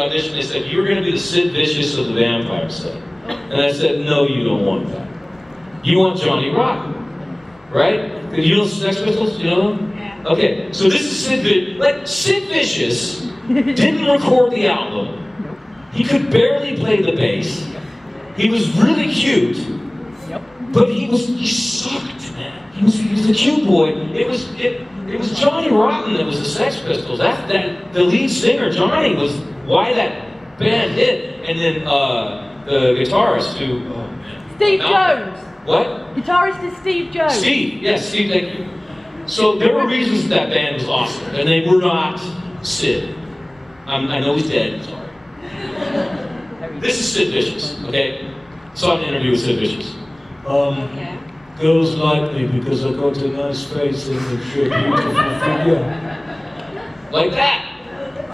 audition, they said, you're going to be the Sid Vicious of the Vampire set. And I said, no, you don't want that. You want Johnny Rotten, right? You know Sex Pistols? You know them? Yeah. Okay, so this is Sid Vicious. Like, Sid Vicious didn't record the album. He could barely play the bass. He was really cute. But he sucked, man. He was a cute boy. It was Johnny Rotten that was the Sex Pistols. The lead singer, Johnny, was why that band hit. And then the guitarist who... Oh, man. Steve Jones. What? Guitarist is Steve Jones. Steve, yes, Steve, thank you. So there were reasons that band was awesome, and they were not Sid. I know he's dead, sorry. This is Sid Vicious, okay? Saw an interview with Sid Vicious. Girls like me because I got a nice face and a beautiful figure. Like that.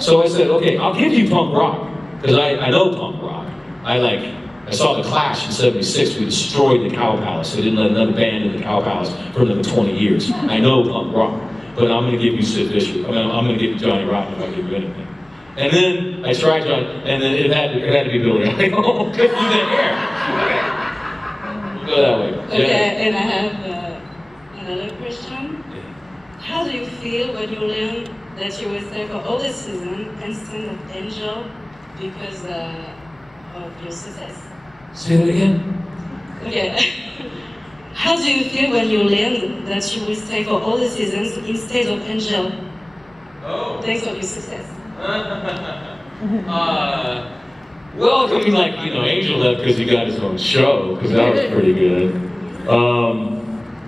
So I said, okay, I'll give you punk rock, because I know punk rock. I saw the Clash in '76. We destroyed the Cow Palace. They didn't let another band in the Cow Palace for another 20 years. I know punk rock, but I'm going to give you Sid Vicious. I'm going to give you Johnny Rotten if I give you anything. And then I tried Johnny, and then it had to be Billy. I'm like, oh, couldn't do that here. Okay. Go that way. Okay, and I have another question. How do you feel when you learn that you will stay for all the season instead of Angel because of your success? Say that again. Okay. How do you feel when you learn that you will stay for all the seasons instead of Angel? Oh. Thanks for your success. Well, I mean, like, you know, Angel left because he got his own show, because that was pretty good.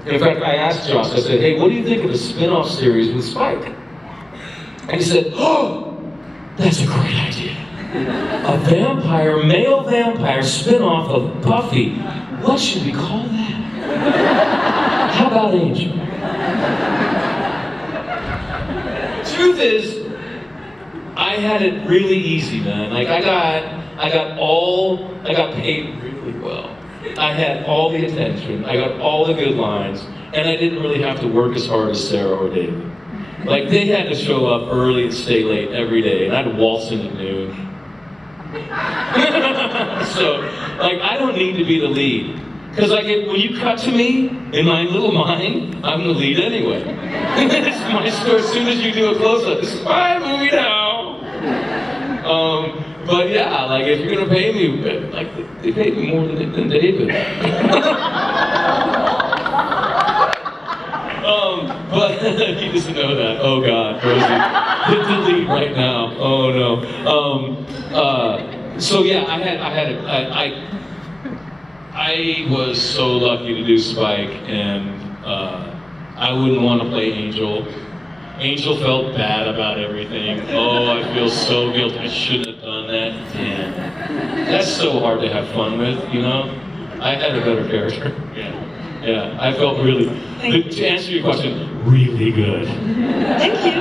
In fact, I asked Josh, I said, hey, what do you think of the spin-off series with Spike? And he said, oh, that's a great idea. A male vampire spin-off of Buffy. What should we call that? How about Angel? Truth is, I had it really easy, man. Like I got paid really well. I had all the attention, I got all the good lines, and I didn't really have to work as hard as Sarah or David. Like they had to show up early and stay late every day, and I'd waltz in at noon. So, like, I don't need to be the lead. Because like when you cut to me, in my little mind, I'm the lead anyway. It's my story. As soon as you do a close-up, this is my movie now. But yeah, like if you're gonna pay me, like they paid me more than David. But he doesn't know that. Oh God, Rosie, hit delete right now. Oh no. So yeah, I was so lucky to do Spike, and I wouldn't want to play Angel. Angel felt bad about everything. Oh, I feel so guilty. I shouldn't have done that. Damn. That's so hard to have fun with, you know? I had a better character. Yeah, I felt really, to answer your question, really good. Thank you.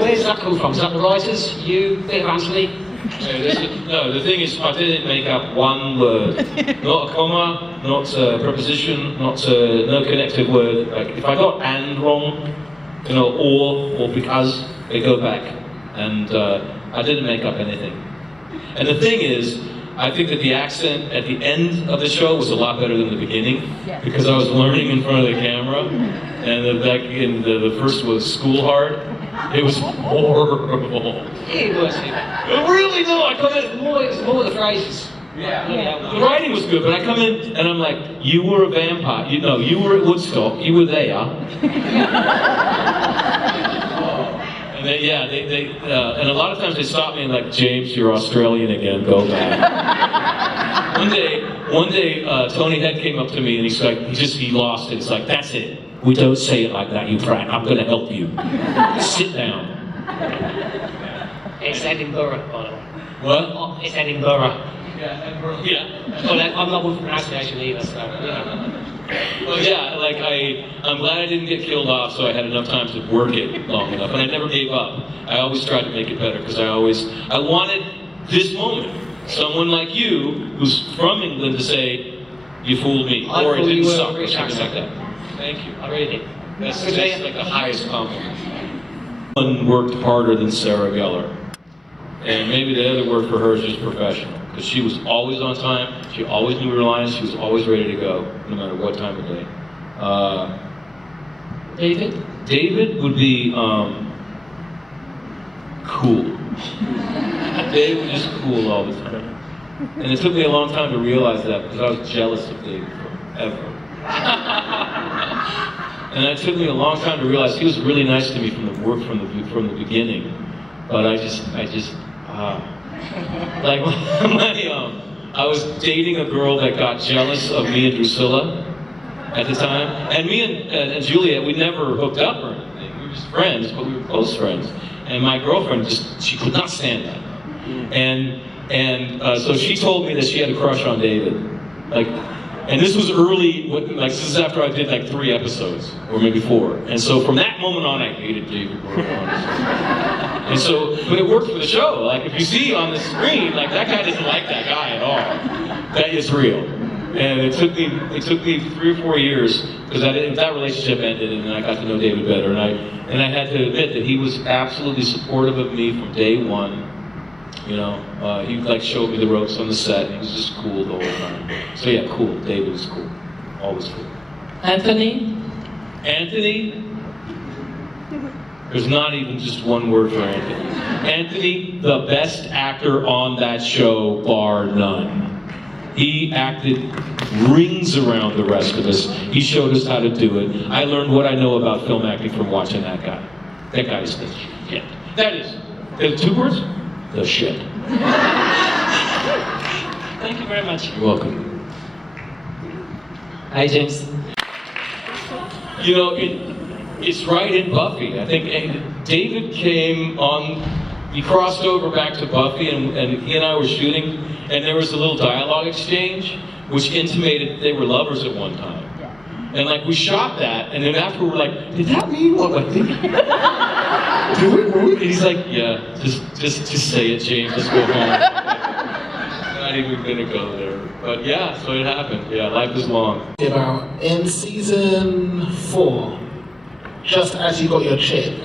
Where's that come from? Is that the writers? You, Dave Anthony? No, the thing is, I didn't make up one word. Not a comma, not a preposition, no connected word. Like, if I got and wrong, you know, or because, they go back. And I didn't make up anything. And the thing is, I think that the accent at the end of the show was a lot better than the beginning, because I was learning in front of the camera, and the first was School Hard. It was horrible. It was. Really, no, I come in. It's more the phrases. Yeah. The writing was good, but I come in and I'm like, you were a vampire. You know, you were at Woodstock. You were there. And they, and a lot of times they stop me and like, James, you're Australian again. Go back. One day, Tony Head came up to me and he's like, he lost it. It's like, that's it. We don't say it like that, you prat. I'm going to help you. Sit down. It's Edinburgh, by the way. What? It's Edinburgh. Yeah, Edinburgh. Yeah. Well, I'm not with pronunciation either, so, yeah. Well, yeah, like I'm glad I didn't get killed off, so I had enough time to work it long enough, and I never gave up. I always tried to make it better, because I wanted this moment. Someone like you, who's from England, to say, you fooled me, or it didn't suck, or something like that. Thank you. I really did. That's like the highest compliment. No one worked harder than Sarah Gellar. And maybe the other word for her is just professional, because she was always on time, she always knew her lines, she was always ready to go, no matter what time of day. David? David would be cool. David was just cool all the time. And it took me a long time to realize that, because I was jealous of David forever. And it took me a long time to realize he was really nice to me from the beginning. But I was dating a girl that got jealous of me and Drusilla at the time. And me and Juliet, we never hooked up or anything. We were just friends, but we were close friends. And my girlfriend she could not stand that. And so she told me that she had a crush on David. And this was early, this is after I did 3 episodes, or maybe 4. And so from that moment on, I hated David. And so, but it worked for the show. If you see on the screen, that guy didn't like that guy at all. That is real. And it took me 3 or 4 years, because that relationship ended, and I got to know David better. And I had to admit that he was absolutely supportive of me from day one. He showed me the ropes on the set. He was just cool the whole time. So yeah, cool. David was cool. Always cool. Anthony? Anthony? There's not even just one word for Anthony. Anthony, the best actor on that show, bar none. He acted rings around the rest of us. He showed us how to do it. I learned what I know about film acting from watching that guy. That guy is the shit. That is 2 words? The shit. Thank you very much. You're welcome. Hi, James. It's right in Buffy. I think David came on, he crossed over back to Buffy, and he and I were shooting, and there was a little dialogue exchange, which intimated they were lovers at one time. And we shot that, and then after we're like, did that mean what I think? And he's like, yeah, just say it, James, let's go home. Not even gonna go there. But yeah, so it happened. Yeah, life is long. In season 4, just as you got your chip,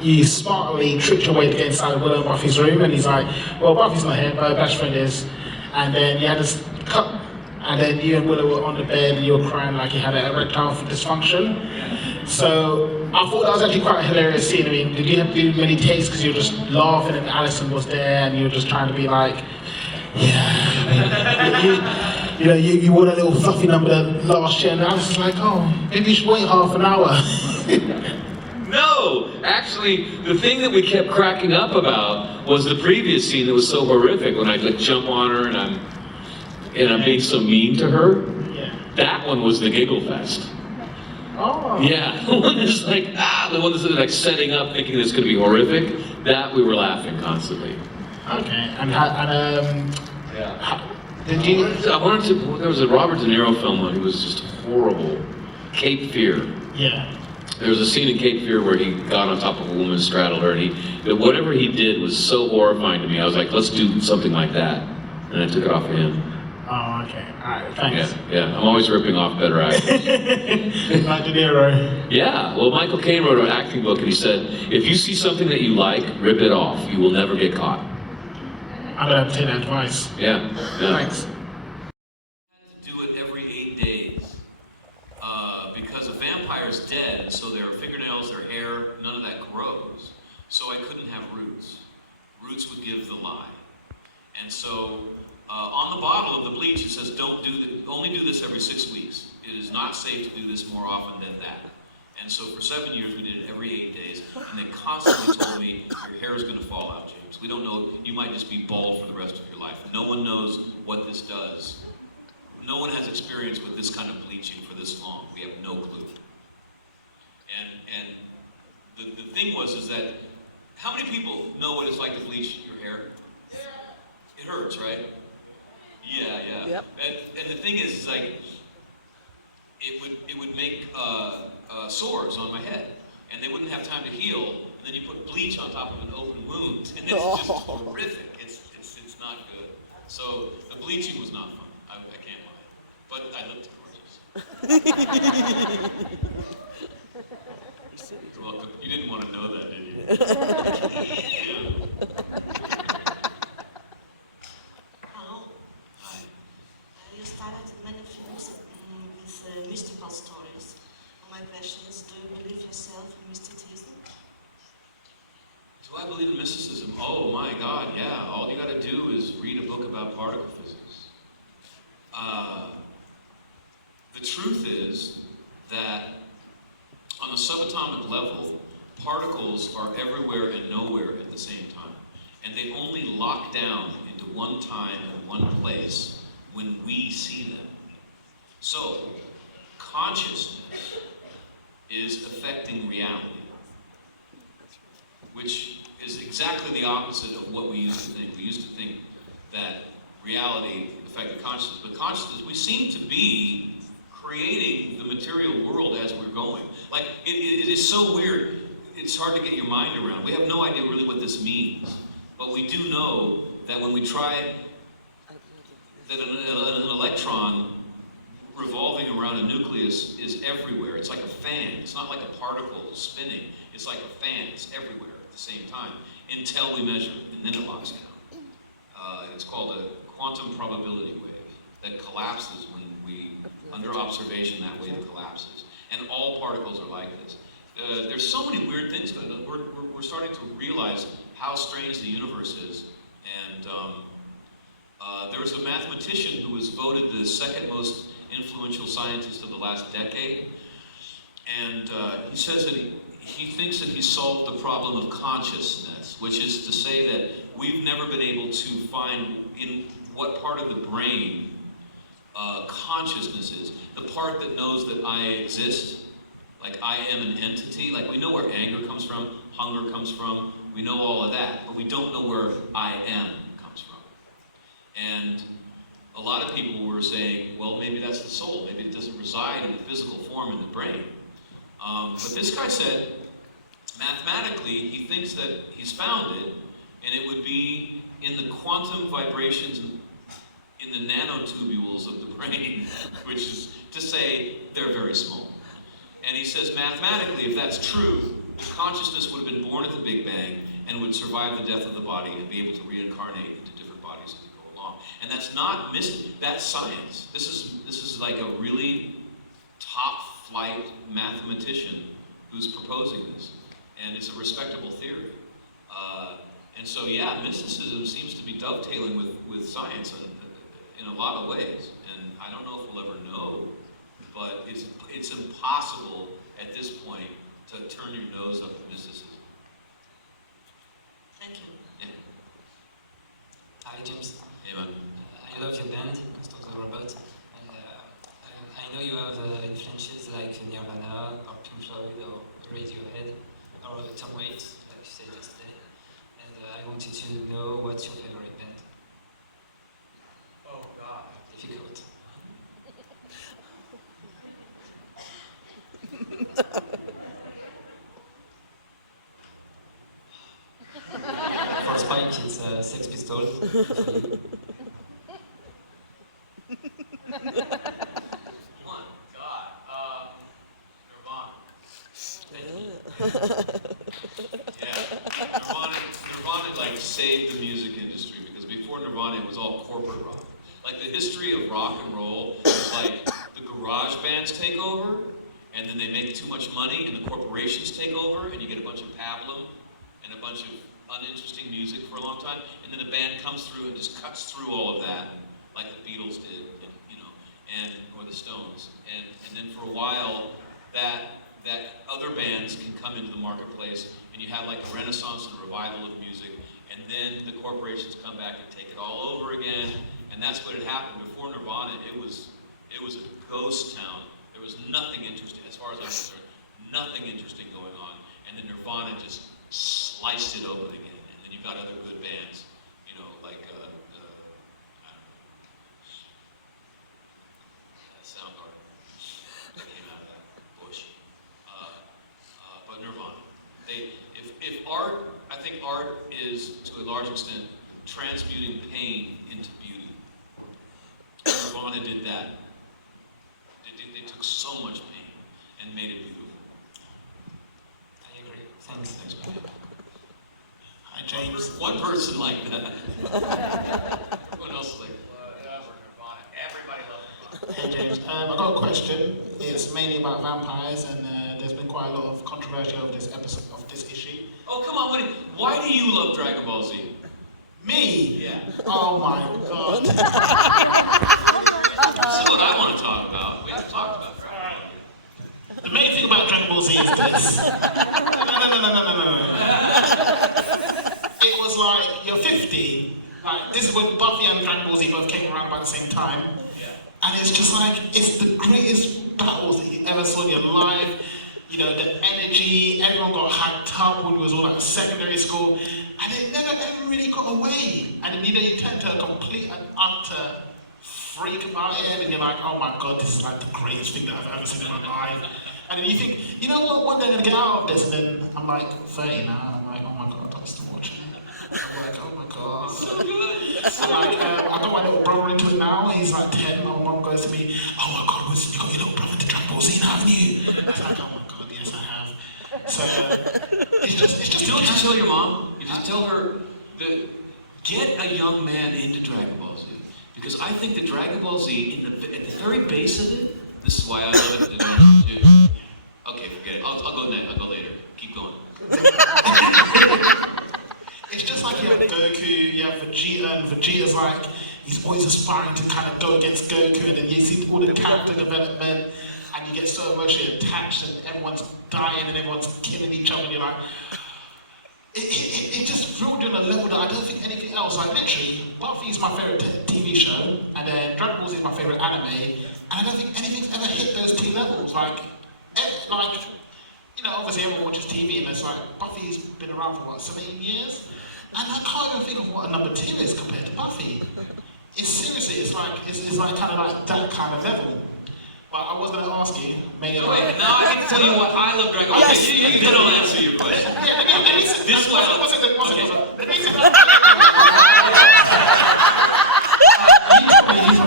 you smartly tricked your way to get inside Willow and Buffy's room, and he's like, well, Buffy's not here, but her best friend is. And then you had this cut, and then you and Willow were on the bed, and you were crying like you had an erectile dysfunction. So I thought that was actually quite a hilarious scene. I mean, did you have to do many takes because you were just laughing and Alison was there, and you were just trying to be like, yeah, you wore that little fluffy number last year, and Alison was like, oh, maybe you should wait half an hour. No, actually, the thing that we kept cracking up about was the previous scene that was so horrific when I jump on her and I'm being so mean to her. Yeah. That one was the giggle fest. Oh. Yeah, the one that's the one that's setting up thinking it's going to be horrific. That we were laughing constantly. Okay, Yeah. Did you? There was a Robert De Niro film where he was just horrible. Cape Fear. Yeah. There was a scene in Cape Fear where he got on top of a woman, straddled her, and whatever he did was so horrifying to me. I was like, let's do something like that, and I took it off of him. Oh, okay. All right. Thanks. Yeah. I'm always ripping off better actors. Like De Niro. Yeah. Well, Michael Caine wrote an acting book, and he said, if you see something that you like, rip it off. You will never get caught. I'm gonna have to take that advice. Yeah. Thanks. Do it every 8 days because a vampire's dead, so their fingernails, their hair, none of that grows. So I couldn't have roots. Roots would give the lie. And so on the bottle of the bleach it says only do this every 6 weeks. It is not safe to do this more often than that. And so for 7 years we did it every 8 days, and they constantly told me, your hair is going to fall out, James. We don't know, you might just be bald for the rest of your life. No one knows what this does. No one has experience with this kind of bleaching for this long. We have no clue. And the thing is that, how many people know what it's like to bleach your hair? It hurts, right? Yeah. Yep. And the thing is it would make sores on my head, and they wouldn't have time to heal. And then you put bleach on top of an open wound, and it's just horrific. It's not good. So the bleaching was not fun. I can't lie, but I looked gorgeous. You're welcome. You didn't want to know that, did you? my God, yeah, all you gotta do is read a book about particle physics. The truth is that on the subatomic level, particles are everywhere and nowhere at the same time. And they only lock down into one time and one place when we see them. So, consciousness is affecting reality, which is exactly the opposite of what we used to think. We used to think that reality affected consciousness, but consciousness, we seem to be creating the material world as we're going. Like, it is so weird, it's hard to get your mind around. We have no idea really what this means, but we do know that when we try, that an electron revolving around a nucleus is everywhere. It's like a fan. It's not like a particle spinning. It's like a fan. It's everywhere at the same time until we measure, and then it locks down. It's called a quantum probability wave that collapses when we, under observation, that wave collapses. And all particles are like this. There's so many weird things going on. We're starting to realize how strange the universe is. And there was a mathematician who was voted the second most influential scientist of the last decade. And he says that he thinks that he solved the problem of consciousness, which is to say that we've never been able to find in what part of the brain consciousness is. The part that knows that I exist, like I am an entity, like we know where anger comes from, hunger comes from, we know all of that, but we don't know where I am comes from. And a lot of people were saying, well, maybe that's the soul, maybe it doesn't reside in the physical form in the brain. But this guy said, mathematically, he thinks that he's found it, and it would be in the quantum vibrations in the nanotubules of the brain, which is to say they're very small. And he says, mathematically, if that's true, the consciousness would have been born at the Big Bang and would survive the death of the body and be able to reincarnate into different bodies as we go along. And that's not that's science. This is like a really top-flight mathematician who's proposing this. And it's a respectable theory. And so, yeah, mysticism seems to be dovetailing with science in a lot of ways. And I don't know if we'll ever know, but it's impossible at this point to turn your nose up at mysticism. Thank you. Yeah. Hi, James. Hey, man. I love your band, Stop the Robot. And I know you have influences like Nirvana, or Pink Floyd, or Radiohead, or Tom Waits, like you said yesterday. And I wanted to know what's your favorite band? Oh, God. Difficult. For Spike, it's Sex Pistols. One, God. Nirvana. Yeah. Nirvana like saved the music industry because before Nirvana it was all corporate rock. Like the history of rock and roll is like the garage bands take over and then they make too much money and the corporations take over and you get a bunch of pablum and a bunch of uninteresting music for a long time, and then the band comes through and just cuts through all of that, like the Beatles did, or the Stones, and then for a while, that other bands can come into the marketplace, and you have like a renaissance and a revival of music, and then the corporations come back and take it all over again, and that's what had happened before Nirvana. It was a ghost town. There was nothing interesting, as far as I'm concerned, nothing interesting going on, and then Nirvana just sliced it open again, and then you've got other good bands, like I don't know, Soundgarden that came out of that, Bush, but Nirvana. If art, I think art is to a large extent transmuting pain into beauty. Nirvana did that. They took so much pain and made it beautiful. I agree. Thanks. Thanks, man. Hi, James. One person like that. Everyone else is like, whatever, Nirvana. Everybody loves Nirvana. Hey, James. I've got a question. It's mainly about vampires, and there's been quite a lot of controversy over this episode of this issue. Oh, come on, why do you love Dragon Ball Z? Me? Yeah. Oh my god. This is what I want to talk about. We haven't talked about Dragon Ball. The main thing about Dragon Ball Z is this. No. It was like, you're 50. Like, this is when Buffy and Dragon Ball Z both came around about the same time. Yeah. And it's just like, it's the greatest battles that you ever saw in your life. You know, the energy, everyone got hyped up when it was all at secondary school. And it never ever really got away. And then, you know, you turn to a complete and utter freak about it. And you're like, oh my god, this is like the greatest thing that I've ever seen in my life. And then you think, you know what, one day I'm gonna get out of this. And then I'm like 30 now, and I'm like, oh my god, I'm still watching it. I'm like, oh my god. So good. So like, I got my little brother into it now. He's like 10. My mum goes to me, oh my god, you got your little brother to Dragon Ball Z, haven't you? I was like, oh my god, yes I have. So it's just. You know what you tell your mom? You just tell her that get a young man into Dragon Ball Z. Because I think that Dragon Ball Z, at the very base of it, this is why I love it. Too. Okay, forget it. I'll go next. I'll go later. Keep going. It's just like you have Goku, you have Vegeta, and Vegeta's like, he's always aspiring to kind of go against Goku, and then you see all the character development, and you get so emotionally attached, and everyone's dying, and everyone's killing each other, and you're like, it just thrilled you on a level that I don't think anything else, like literally, Buffy's my favourite TV show, and then Dragon Ball Z is my favourite anime, and I don't think anything's ever hit those two levels, you know, obviously everyone watches TV, and it's like, Buffy's been around for what, 17 years? And I can't even think of what a number 2 is compared to Buffy. It's seriously, it's like kind of like that kind of level. But I was going to ask you, Megan. Oh, wait, now I can tell you what I love Dragon Ball Z. Yes. You don't answer your question. Yeah, let me say, This is why I love Let me say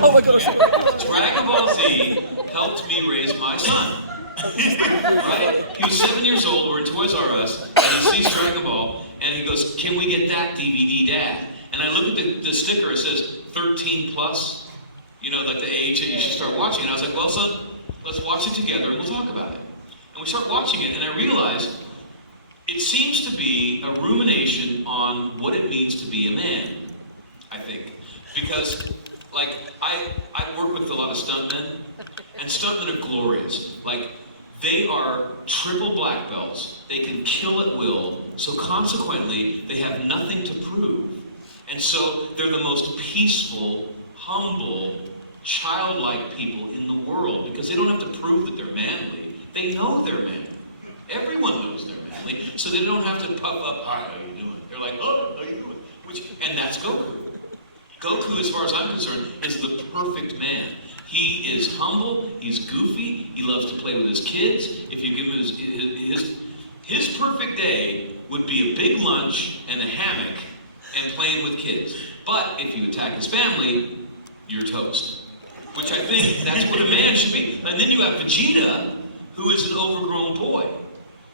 Oh my gosh. Dragon Ball Z helped me raise my son. Right? He was 7 years old, we're in Toys R Us, and he sees Dragon Ball, and he goes, can we get that DVD, Dad? And I look at the sticker, it says 13 plus, you know, like the age that you should start watching. And I was like, well, son, let's watch it together and we'll talk about it. And we start watching it, and I realized it seems to be a rumination on what it means to be a man, I think. Because, like, I work with a lot of stuntmen, and stuntmen are glorious. Like, they are triple black belts. They can kill at will, so consequently, they have nothing to prove. And so, they're the most peaceful, humble, childlike people in the world, because they don't have to prove that they're manly. They know they're manly. Everyone knows they're manly, so they don't have to puff up, hi, how you doing? They're like, oh, how you doing? And that's Goku. Goku, as far as I'm concerned, is the perfect man. He is humble, he's goofy, he loves to play with his kids. If you give him his perfect day would be a big lunch and a hammock and playing with kids. But if you attack his family, you're toast. Which I think that's what a man should be. And then you have Vegeta, who is an overgrown boy,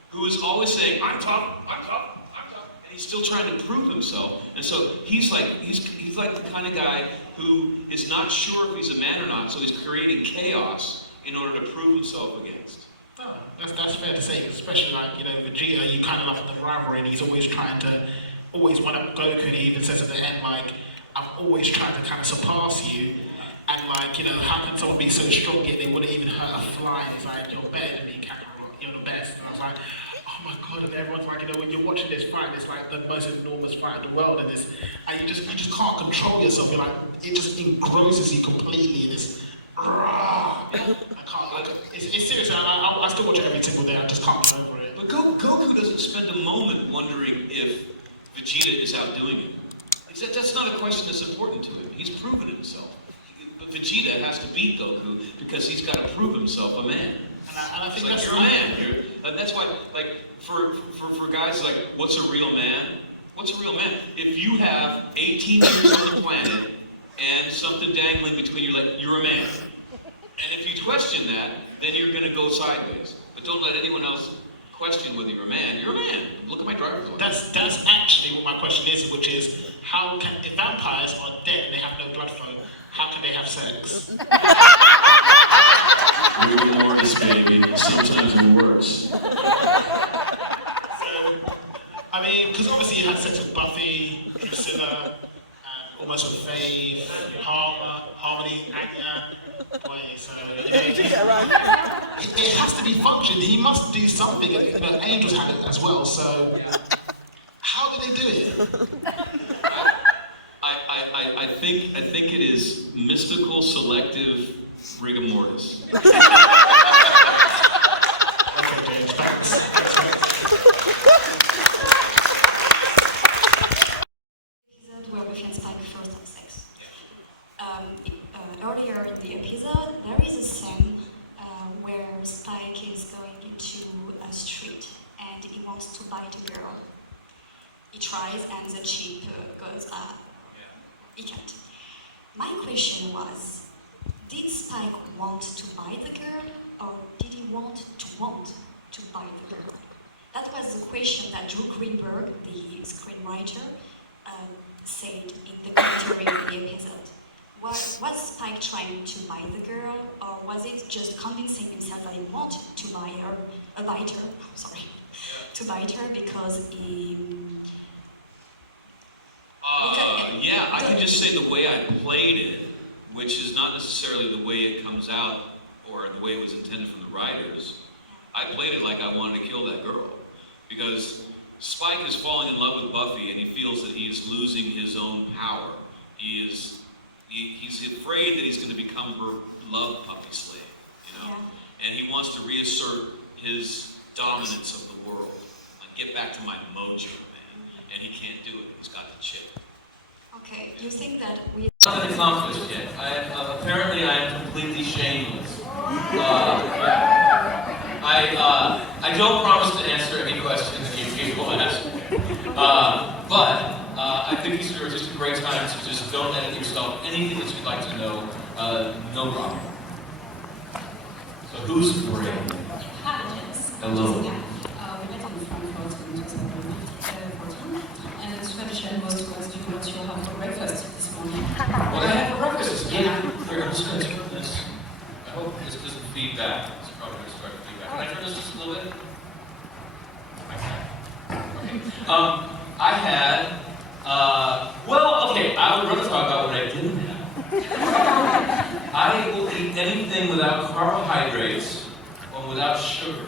who is always saying, I'm tough, I'm tough. And he's still trying to prove himself. And so he's like the kind of guy who is not sure if he's a man or not, so he's creating chaos in order to prove himself against. Oh, that's fair to say, especially like, you know, Vegeta, you kind of love the rivalry, and he's always trying to, always one up Goku, and he even says at the end, like, I've always tried to kind of surpass you, and like, you know, how can someone be so strong yet they wouldn't even hurt a fly? And he's like, you're better than me, Kakarot, you're the best. And I was like, oh my god, and everyone's like, you know, when you're watching this fight, it's like the most enormous fight in the world, and you just can't control yourself. You're like, it just engrosses you completely in this. It's serious. I still watch it every single day. I just can't get over it. But Goku doesn't spend a moment wondering if Vegeta is outdoing him. That's not a question that's important to him. He's proven himself. But Vegeta has to beat Goku because he's got to prove himself a man. And I think like, that's you're a man. That's why, like, for guys like, what's a real man? What's a real man? If you have 18 years on the planet and something dangling between your legs, you're a man. And if you question that, then you're going to go sideways. But don't let anyone else question whether you're a man. You're a man. Look at my driver's license. That's actually what my question is, which is, if vampires are dead and they have no blood flow, how can they have sex? Rigor mortis, baby. Sometimes it works. I mean, because obviously you had sex with Buffy, Priscilla, almost with Faith, Harmony, Anya. So, it has to be function. He must do something. But Angels had it as well. So, how did they do it? I think it is mystical selective rigor mortis. Okay, James, thanks. Episode where Buffy and Spike first have sex. Earlier in the episode, there is a scene where Spike is going into a street and he wants to bite a girl. He tries and the chip goes up. He can't. My question was, did Spike want to bite the girl or did he want to bite the girl? That was the question that Drew Greenberg, the screenwriter, said in the commentary of the episode. Was Spike trying to bite the girl, or was it just convincing himself that he wanted to bite her because he... Yeah, I can just say the way I played it, which is not necessarily the way it comes out or the way it was intended from the writers. I played it like I wanted to kill that girl because Spike is falling in love with Buffy and he feels that he is losing his own power. He's afraid that he's going to become her love puppy slave, you know? Yeah. And he wants to reassert his dominance of the world. Like, get back to my mojo, man. And he can't do it. He's got the chip. Okay, you think that we... I'm not accomplished yet. Apparently I am completely shameless. I don't promise to answer any questions you people ask. But I think these are just a great time to just don't edit yourself. Anything that you'd like to know, no problem. So who's brave? Hello. We met on Frankfurt in 2014, and the tradition was to ask you what you have for breakfast this morning. What I have for breakfast is here. I'm just going to turn this. I hope this doesn't feedback. It's probably going to start feedback. Can I turn this just a little bit? I had, I would rather talk about what I didn't have. I will eat anything without carbohydrates or without sugar.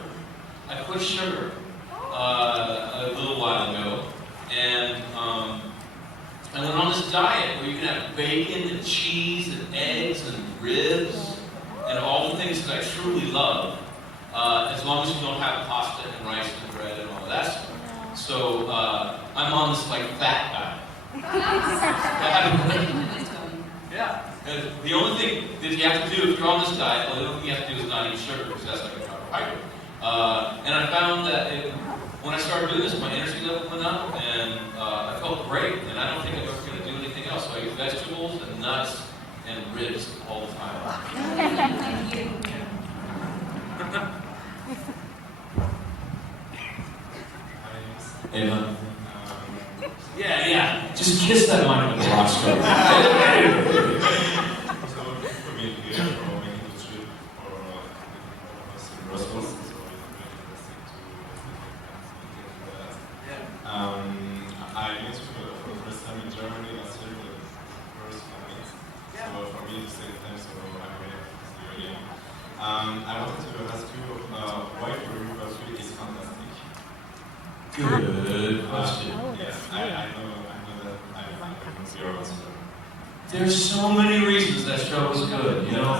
I quit sugar a little while ago, and I went on this diet where you can have bacon and cheese and eggs and ribs and all the things that I truly love, as long as you don't have pasta and rice and bread and all of that stuff. So I'm on this like fat diet. Yeah. The only thing that you have to do if you're on this diet, the only thing you have to do is not eat sugar because that's like a carbohydrate. And I found that when I started doing this, my energy level went up and I felt great. And I don't think I'm ever going to do anything else. So I eat vegetables and nuts and ribs all the time. Ava. Yeah. Just kiss that mic with the rock star. So for me here, for making the trip for Brussels, so it's very interesting to I met you for the first time in Germany last year for the first Fanmeet. So for me it's the second time, so I'm very happy to see you again. I wanted to ask you why for you Buffy is fantastic. Good question. I know that I'm your answer. There's so many reasons that show is good, you know.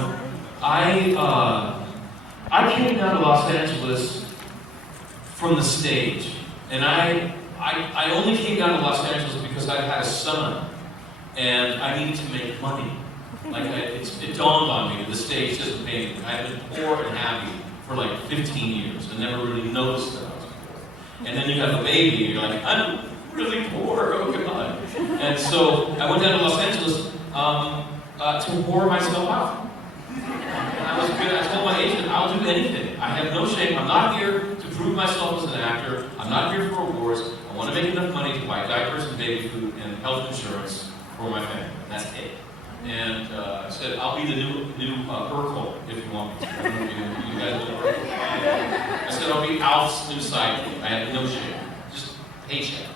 I came down to Los Angeles from the stage, and I only came down to Los Angeles because I had a son, and I needed to make money. Like it dawned on me that the stage doesn't pay me. I've been poor and happy for like 15 years and never really noticed that I was poor. And then you have a baby, and you're like, I'm really poor, oh God. And so I went down to Los Angeles to whore myself out. And I told my agent, I'll do anything. I have no shame. I'm not here to prove myself as an actor. I'm not here for awards. I want to make enough money to buy diapers and baby food and health insurance for my family. That's it. And I said, I'll be the new Urkel if you want me to. I don't know if you guys know Urkel. I said, I'll be Alf's new sidekick. I have no shame. Just paycheck.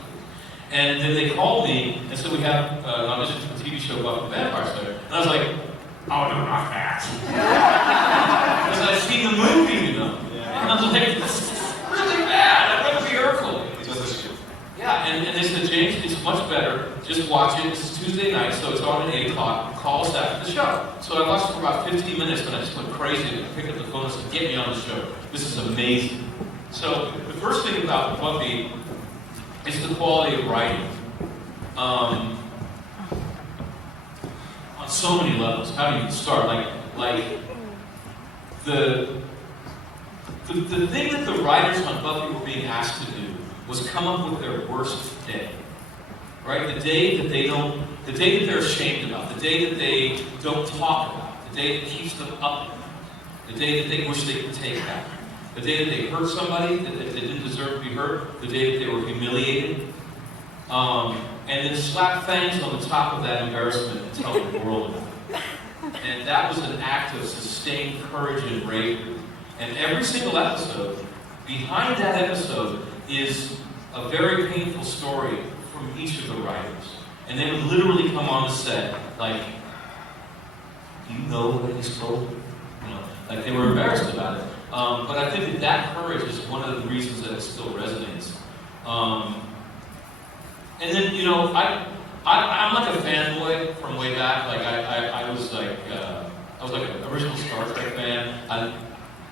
And then they called me and said, we have an audition for the TV show Buffy Fanmeet. And I was like, oh, no, not that. Because I've seen the movie, you know. And I was like, this is really bad. I'd rather be Urkel. It was a shit. Yeah, and they said, James, it's much better. Just watch it. This is Tuesday night, so it's on at 8 o'clock. Call us after the show. So I watched it for about 15 minutes, and I just went crazy. I picked up the phone and said, get me on the show. This is amazing. So the first thing about Buffy is the quality of writing. On so many levels. How do you start? Like the thing that the writers on Buffy were being asked to do was come up with their worst day. Right? The day that they're ashamed about, the day that they don't talk about, the day that keeps them up, the day that they wish they could take back, the day that they hurt somebody that they didn't deserve to be hurt, the day that they were humiliated, and then slap fangs on the top of that embarrassment and tell the world about it. And that was an act of sustained courage and bravery. And every single episode, behind that episode, is a very painful story from each of the writers. And they would literally come on the set like, do you know what he's told? You know, like they were embarrassed about it. But I think that courage is one of the reasons that it still resonates. And then, you know, I'm like a fanboy from way back. Like I was like an original Star Trek fan.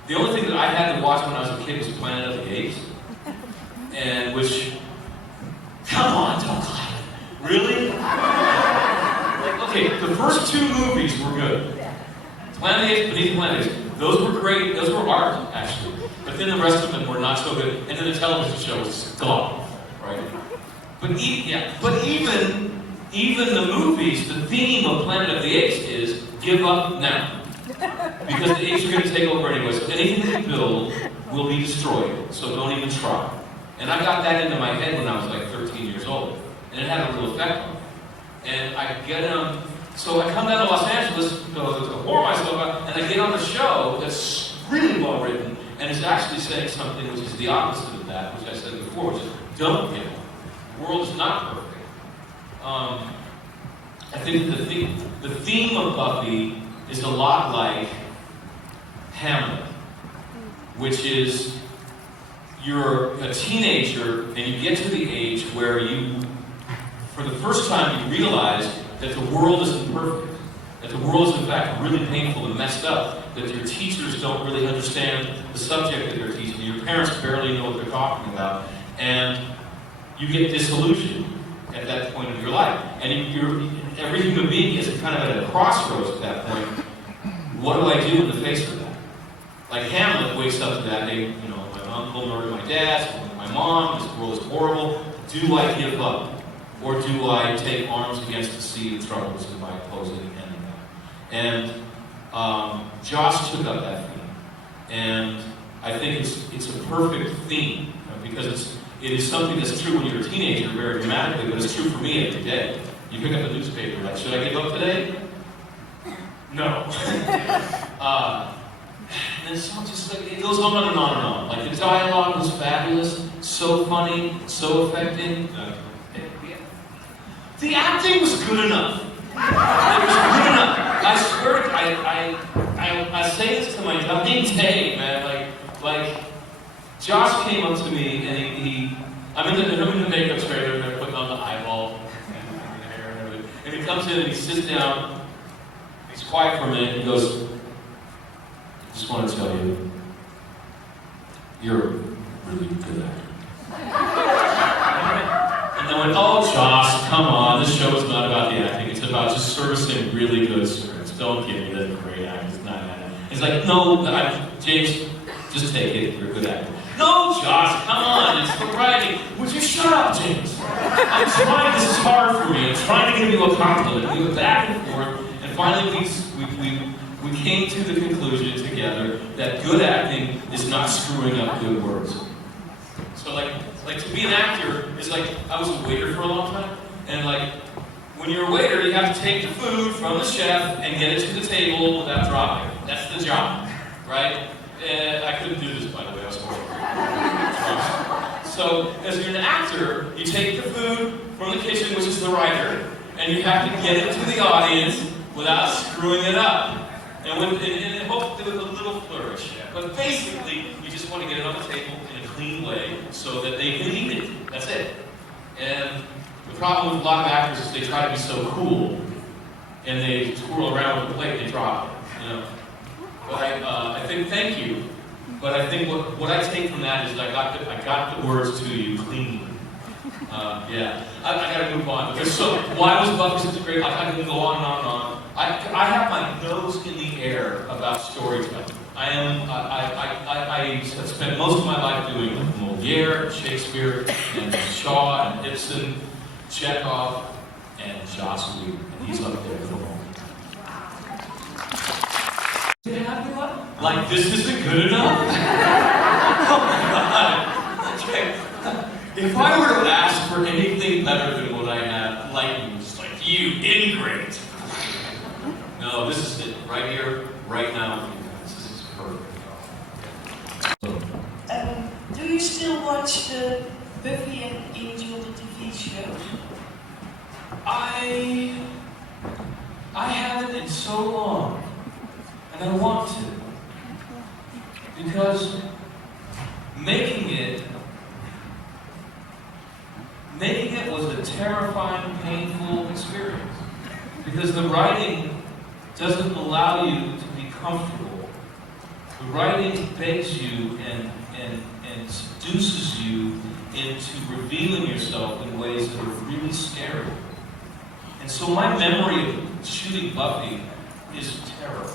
The only thing that I had to watch when I was a kid was Planet of the Apes. And which, come on, don't clap. Really? Like, okay, the first 2 movies were good. Planet of the Apes, Beneath the Planet of the Apes. Those were great, those were art, actually. But then the rest of them were not so good. And then the television show was gone, right? But even the movies, the theme of Planet of the Apes is give up now. Because the apes are going to take over anyway. So anything we build will be destroyed. So don't even try. And I got that into my head when I was like 13 years old. And it had a real effect on me. And I get on, so I come down to Los Angeles to whore myself out, and I get on the show that's really well written, and it's actually saying something which is the opposite of that, which I said before, which is don't give up. The world is not perfect. I think the theme of Buffy is a lot like Hamlet, which is you're a teenager and you get to the age where you, for the first time, you realize that the world isn't perfect, that the world is in fact really painful and messed up, that your teachers don't really understand the subject that they're teaching, your parents barely know what they're talking about, and you get disillusioned at that point of your life. And every human being is kind of at a crossroads at that point. What do I do in the face of that? Like Hamlet wakes up to that, my uncle murdered my dad, my mom, this world is horrible. Do I give up? Or do I take arms against the sea of troubles and by closing the end of that? And Josh took up that theme. And I think it's a perfect theme, because it is something that's true when you're a teenager very dramatically, but it's true for me every day. You pick up a newspaper, like, should I give up today? No. And it's all just like, it goes on and on and on. Like, the dialogue was fabulous, so funny, so affecting. The acting was good enough. It was good enough. I swear, I say this to my dying day, man. Like, Josh came up to me and I'm in the makeup trailer and they're putting on the eyeball and the hair and everything. And he comes in and he sits down, he's quiet for a minute, and he goes, I just want to tell you, you're a really good actor. And I went, oh Josh, come on, this show is not about the acting, it's about just servicing really good scripts. Don't give me that great acting, it's not that. He's like, no, James, just take it, you're a good actor. No, Josh, come on, it's the writing. Would you shut up, James? I'm trying, this is hard for me. I'm trying to give you a compliment. We went back and forth, and finally we came to the conclusion together that good acting is not screwing up good words. So like to be an actor is like, I was a waiter for a long time, and like, when you're a waiter, you have to take the food from the chef and get it to the table without dropping. That's the job, right? I couldn't do this, by the way, I was horrible. So, as an actor, you take the food from the kitchen, which is the writer, and you have to get it to the audience without screwing it up. And hopefully with a little flourish. But basically, you just want to get it on the table in a clean way so that they can eat it. That's it. And the problem with a lot of actors is they try to be so cool, and they twirl around with the plate and they drop it. You know? But I think, thank you. But I think what I take from that is I got the words to you clean. Yeah, I gotta move on. So why was Buffy such a great? I can go on and on and on. I have my nose in the air about storytelling. I have spent most of my life doing Moliere, Shakespeare, and Shaw, and Ibsen, Chekhov, and Joss Whedon, and he's up there for a moment. Like, this isn't good enough? Oh my God. Okay. If I were to ask for anything better than what I have, like you, ingrate. No, this is it, right here, right now. This is perfect. Do you still watch the Buffy and Angel, the TV show? I haven't in so long, and I want to, because making it was a terrifying, painful experience, because the writing doesn't allow you to be comfortable. The writing begs you and seduces you into revealing yourself in ways that are really scary. And so my memory of shooting Buffy is terror.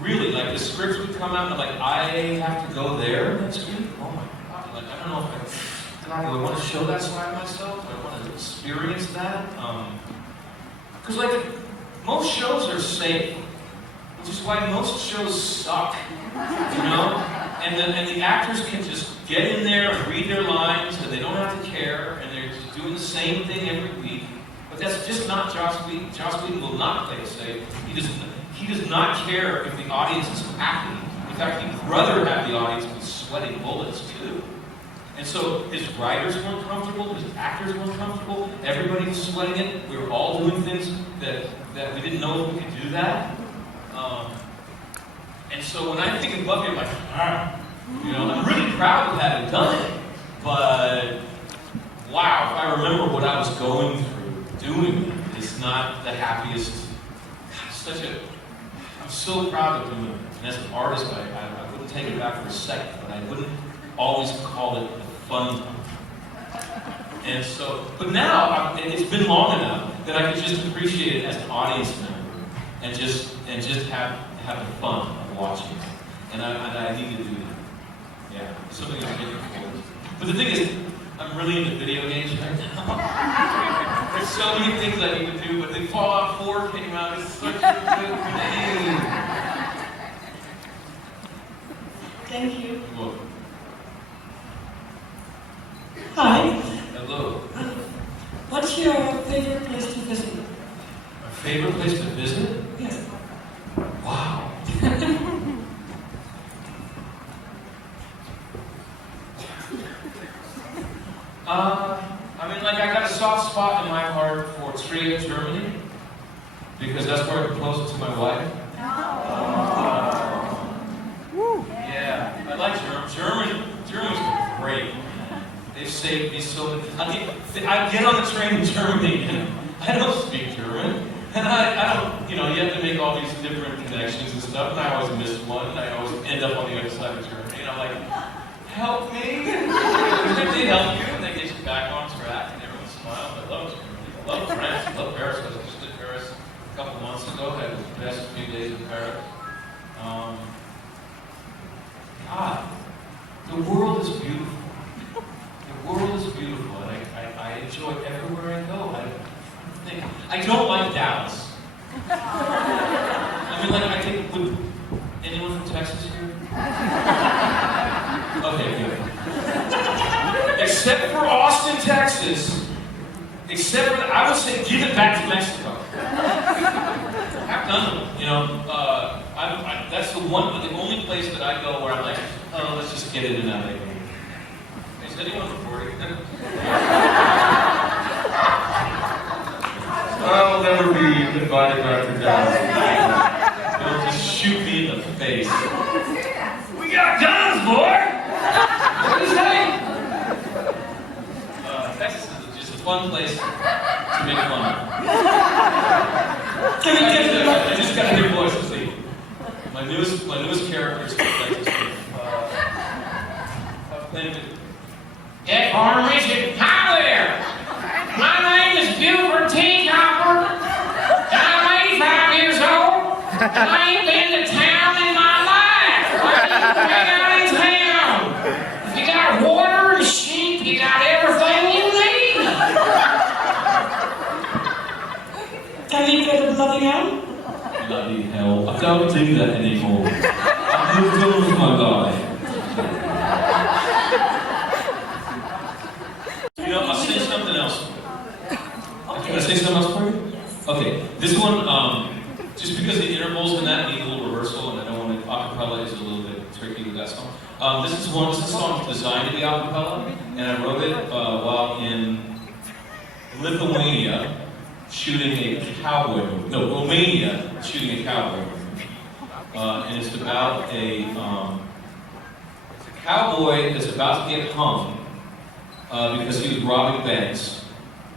Really, like the scripts would come out and like, I have to go there next week? Oh my God, like I don't know if do I want to show that side of myself? Do I want to experience that? Because like most shows are safe, which is why most shows suck, you know? And the actors can just get in there and read their lines, and they don't have to care, and they're just doing the same thing every week. But that's just not Joss Whedon. Joss Whedon will not play it safe. He does not care if the audience is happy. In fact, he'd rather have the audience be sweating bullets too. And so his writers weren't comfortable, his actors weren't comfortable, everybody was sweating it. We were all doing things that we didn't know if we could do that. And so when I think of Buffy, I'm like, you know, I'm really proud of having done it. But wow, if I remember what I was going through doing it, it's not the happiest. I'm so proud of doing it. And as an artist, I wouldn't take it back for a second, but I wouldn't always call it a fun time. And so, but now, it's been long enough that I can just appreciate it as an audience member and just have the fun of watching it. And I need to do that. Yeah, something I'm looking forward to. But the thing is, I'm really into video games right now. There's so many things I need to do, but then Fallout 4 came out. It's such a good game. Thank you. You're welcome. Hi. Hello. What's your favorite place to visit? My favorite place to visit? Yes. Wow. I mean, like, I got a soft spot in my heart for Trier, Germany, because that's where I proposed to my wife. Yeah, I like Germany. Germany's great. They've saved me so much. I get on the train in Germany, and I don't speak German, and I don't, you know, you have to make all these different connections and stuff, and I always miss one, and I always end up on the other side of Germany, and I'm like, help me! They help you, and they get you back on track, and everyone smiles. I love Germany. I love France. I love Paris. I was just in Paris a couple months ago. I had the best few days in Paris. God, the world is beautiful. The world is beautiful, and I enjoy everywhere I go. I don't like Dallas. I mean, like, would anyone from Texas here? Okay, good. Except for Austin, Texas, I would say give it back to Mexico. I've done it, you know. That's the only place that I go where I'm like, oh, let's just get in and out of here. Is anyone recording? I'll never be invited back to Dallas. They'll just shoot me in the face. We got guns, boy! What do you say? Texas is just a fun place to make fun of. I just got to hear voices. See, my newest character is Texas. Get formation. Hi there. My name is Buford T. Copper. I'm 85 years old. And I ain't been to town in my life. I ain't been out in town. If you got water and sheep, you got everything you need. Can you get a bloody hell? Bloody hell. I don't do that anymore. I've moved on with my life. You know, I'll say something else. Can I say something else for you? Yes. Okay, this one, just because the intervals in that need a little rehearsal, and I don't want to, acapella is a little bit tricky with that song. This is a song designed to be acapella, and I wrote it while in Lithuania shooting a cowboy movie. No, Romania shooting a cowboy movie. And it's about a cowboy that's about to get hung because he was robbing banks.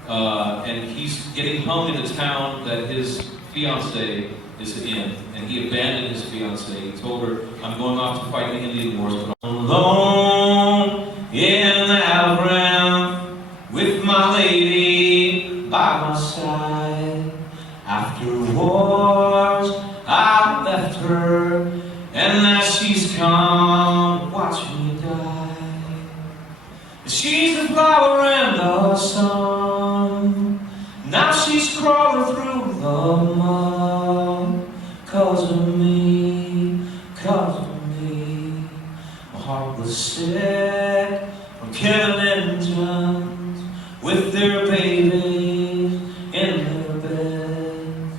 And he's getting hung in a town that his fiancée is in. And he abandoned his fiancée. He told her, I'm going off to fight the Indian Wars, but I'm alone in the outground with my lady by my side. After wars, I left her, and now she's come, watch me die. She's the flower and the sun. Now she's crawling through the mud. Cause of me, cause of me. My heart was sick from killing Indians with their babies in their beds.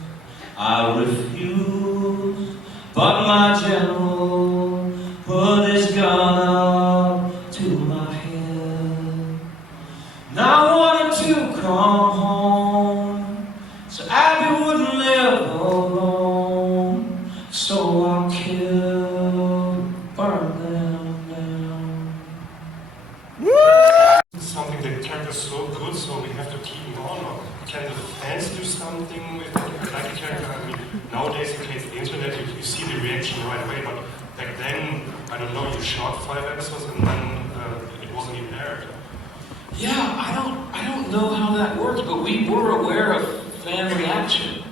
I refused, but my general put his gun up to my head. And I wanted to come home, so Abby wouldn't live alone. So I killed, burned them down. Something the character is so good, so we have to keep him on. Or can the fans do something if they like a character? I mean, nowadays, in case of the internet, you see the reaction right away, but back then, I don't know, you shot 5 episodes and then it wasn't even aired. Yeah, I don't know how that worked, but we were aware of fan reaction.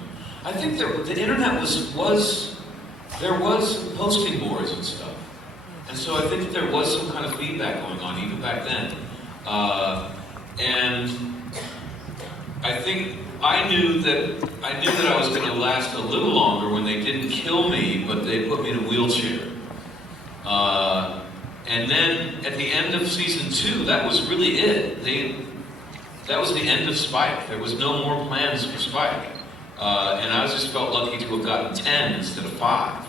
I think the internet there was posting boards and stuff. And so I think that there was some kind of feedback going on even back then. And I think I knew that I was going to last a little longer when they didn't kill me, but they put me in a wheelchair. And then at the end of season 2, that was really it. That was the end of Spike. There was no more plans for Spike. And I just felt lucky to have gotten 10 instead of 5.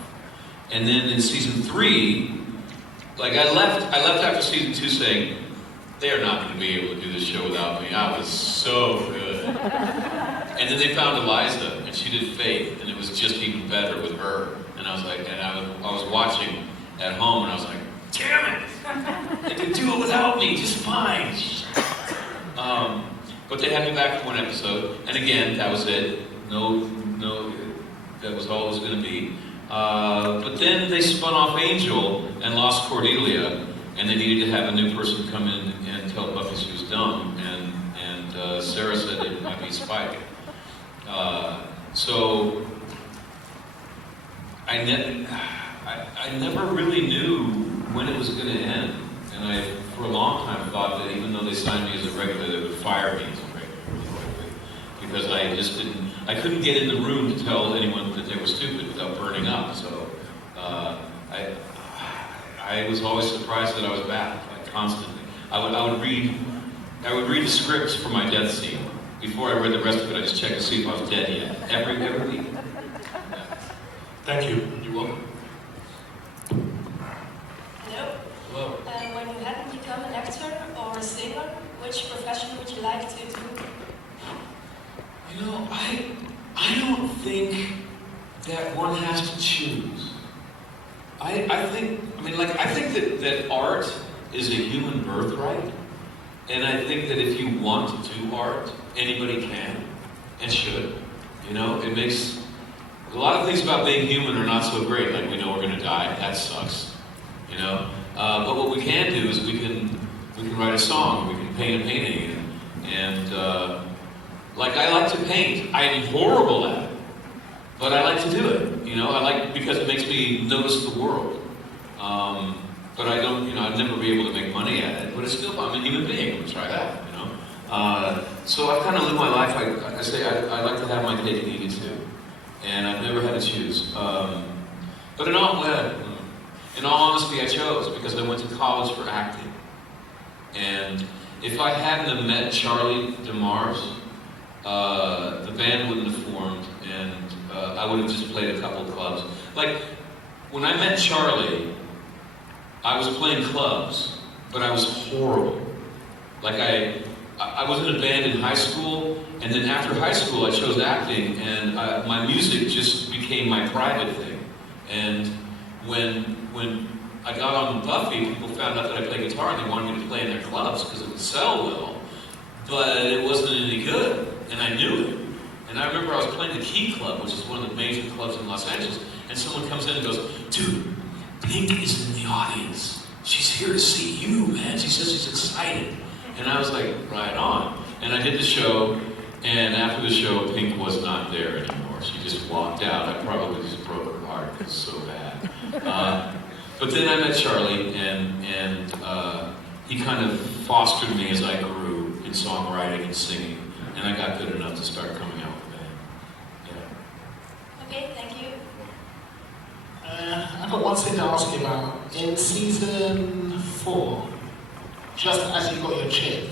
And then in season 3, like I left after season 2 saying, they are not going to be able to do this show without me. I was so good. And then they found Eliza, and she did Faith, and it was just even better with her. And I was like, and I was watching at home, and I was like, damn it! They could do it without me just fine. But they had me back for 1 episode, and again, that was it. No, that was all it was going to be. But then they spun off Angel and lost Cordelia, and they needed to have a new person come in and tell Buffy she was dumb, and Sarah said it might be Spike. So I never really knew when it was going to end, and I, for a long time, thought that even though they signed me as a regular, they would fire me as a regular really quickly, because I couldn't get in the room to tell anyone that they were stupid without burning up. So I was always surprised that I was back, like constantly. I would read the scripts for my death scene. Before I read the rest of it, I just checked to see if I was dead yet. Every week. Thank you. You're welcome. Hello. Hello. When you haven't become an actor or which profession would you like to do? You know, I don't think that one has to choose. I think that art is a human birthright, and I think that if you want to do art, anybody can and should. You know, it makes a lot of things about being human are not so great. Like we know we're going to die, that sucks. You know, but what we can do is we can write a song, we can paint a painting, and like I like to paint. I am horrible at it, but I like to do it. You know, I like because it makes me notice the world. But I don't, you know, I'd never be able to make money at it. But it's still, I'm a human being. I'm gonna try that. You know, so I kind of live my life. I say I like to have my cake and eat it too, and I've never had to choose. But in all honesty, I chose because I went to college for acting. And if I hadn't have met Charlie DeMars, the band wouldn't have formed, and I would have just played a couple of clubs. Like, when I met Charlie, I was playing clubs, but I was horrible. Like, I was in a band in high school, and then after high school, I chose acting, and my music just became my private thing. And when I got on Buffy, people found out that I play guitar, and they wanted me to play in their clubs because it would sell well, but it wasn't any good, and I knew it. And I remember I was playing the Key Club, which is one of the major clubs in Los Angeles, and someone comes in and goes, "Dude, Pink is in the audience. She's here to see you, man. She says she's excited." And I was like, right on. And I did the show, and after the show, Pink was not there anymore. She just walked out. I probably just broke her heart. It was so bad. But then I met Charlie, and he kind of fostered me as I grew in songwriting and singing, and I got good enough to start coming out with a band. Yeah. Okay, thank you. I've got one thing to ask you about. In season 4, just as you got your chip,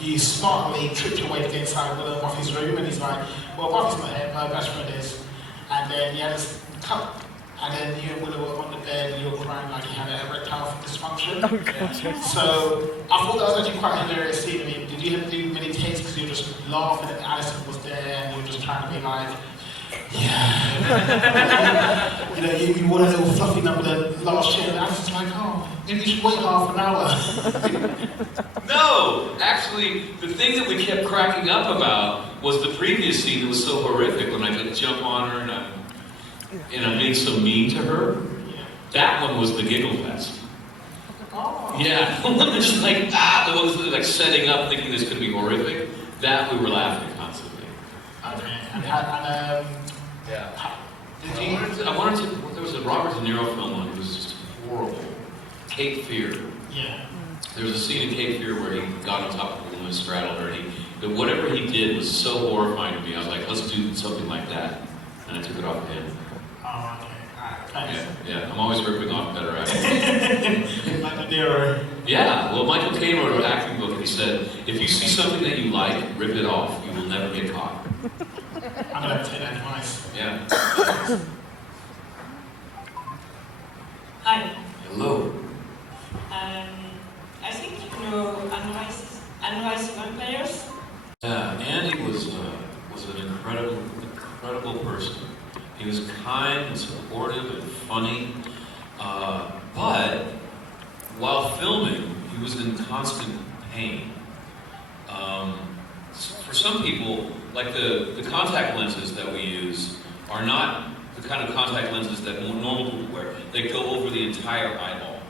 you smartly tripped your way to get inside Buffy's room, and he's like, "Well, Buffy's not here, my best friend is." And then you had this cup, and then you and Willow were on the bed, and you were crying like you had an erectile dysfunction. Oh, God. So I thought that was actually quite a hilarious scene. I mean, did you have to do many takes because you were just laughing and Alison was there, and you were just trying to be like, yeah. You know, you want a little fluffy number the last year, and I was just like, oh, maybe you should wait half an hour. No, actually, the thing that we kept cracking up about was the previous scene that was so horrific when I could jump on her and I'm being so mean to her. That one was the giggle fest. Oh. Yeah, the one that's just like, the one that's like setting up thinking this could be horrific. That we were laughing constantly. Okay. I wanted to, there was a Robert De Niro film on, it was just horrible. Cape Fear. Yeah. There was a scene in Cape Fear where he got on top of a woman and straddled her, but whatever he did was so horrifying to me. I was like, let's do something like that. And I took it off of him. Oh, okay. Yeah, I'm always ripping off better actors. Like De Niro. Yeah, well, Michael Caine wrote an acting book and he said, if you see something that you like, rip it off. You will never get caught. I'm going to take that advice. Yeah. Hi. Hello. I think you know Unwise Vampires. Yeah, Andy was an incredible person. He was kind and supportive and funny, but while filming, he was in constant pain. For some people, like the contact lenses that we use are not the kind of contact lenses that normal people wear. They go over the entire eyeball,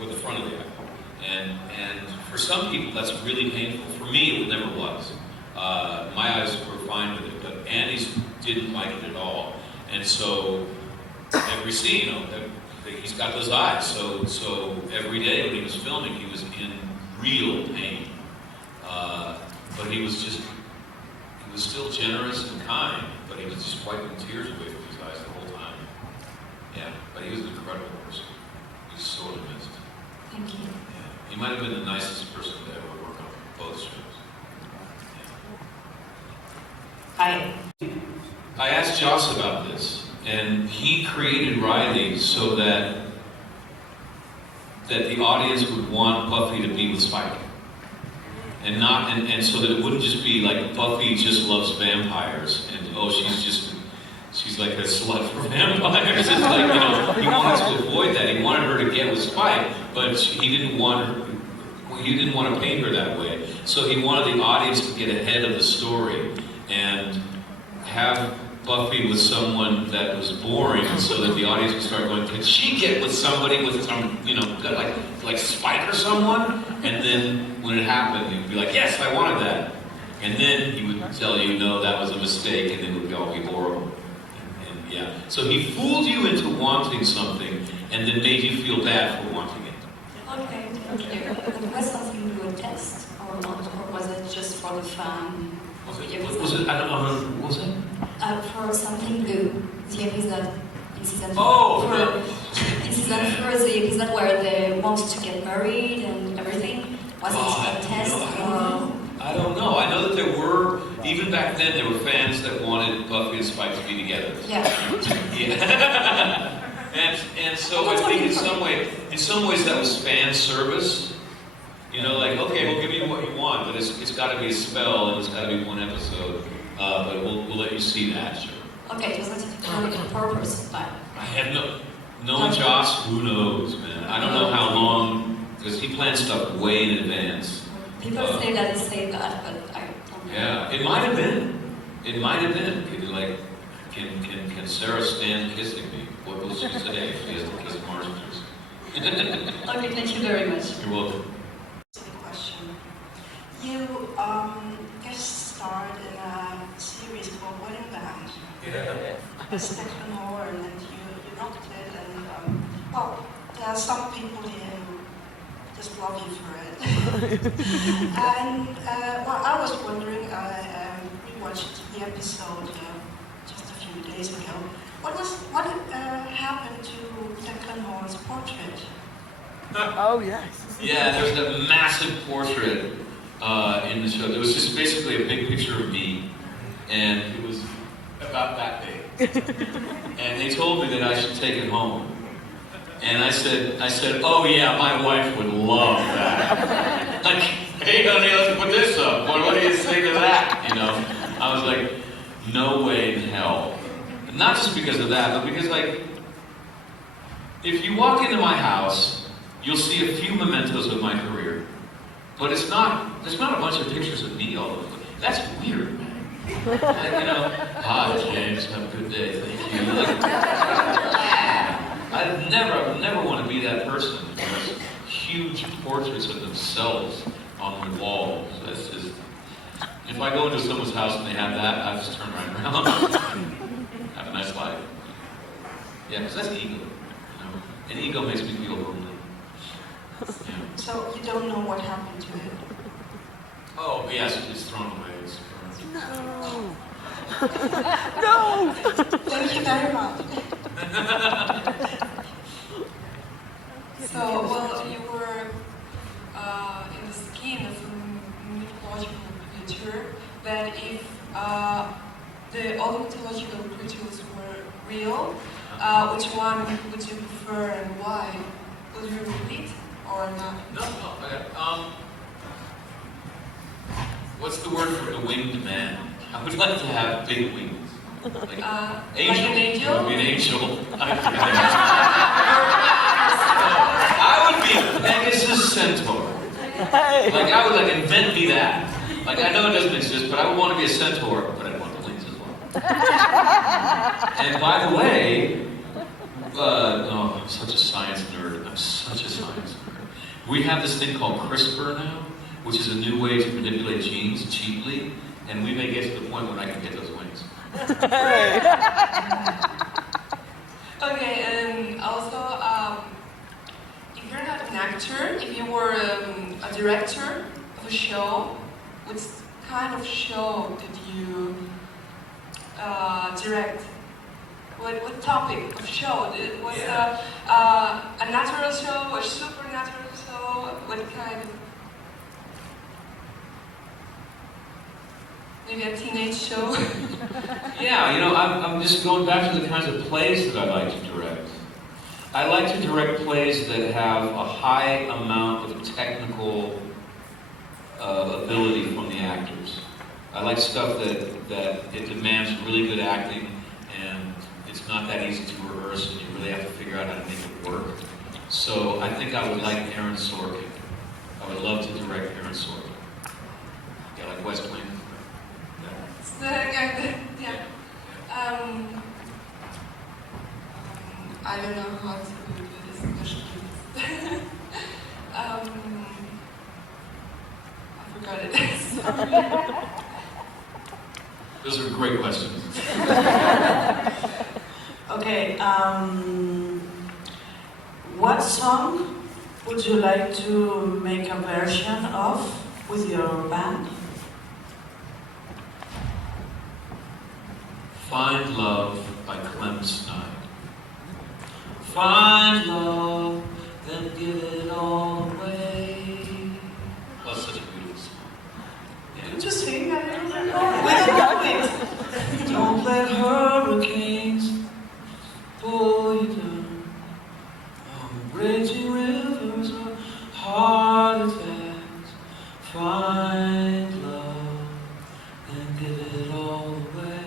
or the front of the eyeball. And for some people, that's really painful. For me, it never was. My eyes were fine with it, but Andy's didn't like it at all. And so every scene, he's got those eyes. So every day when he was filming, he was in real pain. But he was still generous and kind, but he was just wiping tears away from his eyes the whole time. Yeah, but he was an incredible person. He was sorely missed. Thank you. Yeah. He might have been the nicest person to ever work on both shows. Hi. I asked Joss about this, and he created Riley so that the audience would want Buffy to be with Spike. and so that it wouldn't just be like Buffy just loves vampires and she's like a slut for vampires. It's like, you know, he wanted to avoid that. He wanted her to get with Spike, but he didn't want to paint her that way. So he wanted the audience to get ahead of the story and have Buffy with someone that was boring, so that the audience would start going, could she get with somebody with some, you know, like Spike or someone? And then when it happened, you'd be like, yes, I wanted that. And then he would tell you, no, that was a mistake, and it would all be horrible. And yeah, so he fooled you into wanting something, and then made you feel bad for wanting it. Okay, thank you. Was something you would test or not, or was it just for the fun? Was it? I don't know. What was it? For something new. The episode in season 4. Oh! In season 4, the episode where they want to get married and everything. Was it a test? I don't know. I know that there were, even back then, there were fans that wanted Buffy and Spike to be together. Yeah. Yeah. and so I think in some ways that was fan service. You know, like, okay, we'll give you what you want, but it's got to be a spell and it's got to be one episode. But we'll let you see that, sure. Okay, it was not on purpose, but... I have no Joss, who knows, man. I don't know how long, because he plans stuff way in advance. People say that he said that, but I don't know. Yeah, it might have been. It might have been. Like, can Sarah stand kissing me? What will she say if she has to kiss Marsters? Okay, thank you very much. You're welcome. Question. You guest starred in a series called Wedding Band. Yeah. As Declan Moore, and then you rocked it, and well, there are some people here who just love you for it. And well, I was wondering, I rewatched the episode just a few days ago. What happened to Declan Moore's portrait? Oh, yes. Yeah, there was that massive portrait in the show. It was just basically a big picture of me, and it was about that big. And they told me that I should take it home. And I said, oh yeah, my wife would love that. Like, hey honey, let's put this up. What do you say to that? You know? I was like, no way in hell. And not just because of that, but because like, if you walk into my house, you'll see a few mementos of my career. But there's not a bunch of pictures of me all over the place. That's weird, man. Like, you know, hi James, have a good day, thank you. Like, I would never want to be that person who has huge portraits of themselves on the walls. That's just, if I go into someone's house and they have that, I just turn right around. Have a nice life. Yeah, because that's ego. You know? And ego makes me feel lonely. Yeah. So you don't know what happened to it? Oh, yes, it's thrown away. It's No. No! Thank you very much. So, well, you were in the skin of a mythological creature, but if all the mythological creatures were real, which one would you prefer and why? Would you repeat or not? No, okay. What's the word for the winged man? I would like to have big wings. Like, angel. Like an angel? It would be an angel. I would be a Pegasus centaur. Like, I would like invent me that. Like, I know it doesn't exist, but I would want to be a centaur, but I'd want the wings as well. And by the way, I'm such a science nerd. I'm such a science nerd. We have this thing called CRISPR now, which is a new way to manipulate genes cheaply, and we may get to the point when I can get those wings. Okay, and also, if you're not an actor, if you were a director of a show, what kind of show did you direct? What topic of show? Was it a natural show, a supernatural show? What kind? Maybe a teenage show? Yeah, you know, I'm just going back to the kinds of plays that I like to direct. I like to direct plays that have a high amount of technical ability from the actors. I like stuff that it demands really good acting, and it's not that easy to rehearse, and you really have to figure out how to make it work. So I think I would like Aaron Sorkin. I would love to direct Aaron Sorkin. Yeah, like West Wing. Yeah. I don't know how to do this question. I forgot it. Sorry. Those are great questions. Okay, what song would you like to make a version of with your band? Find Love by Clem Snyder. Find love, then give it all away. That's such a beautiful song. Yeah. Just sing that. We don't know it. Don't let hurricanes pull you down. Raging rivers or heart attacks. Find love, then give it all away.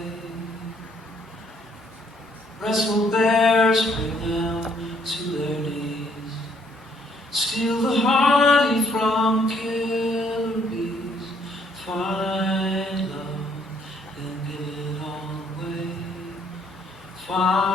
Wrestle bears bring them to their knees. Steal the honey from killer bees. Find love, then give it all away. Find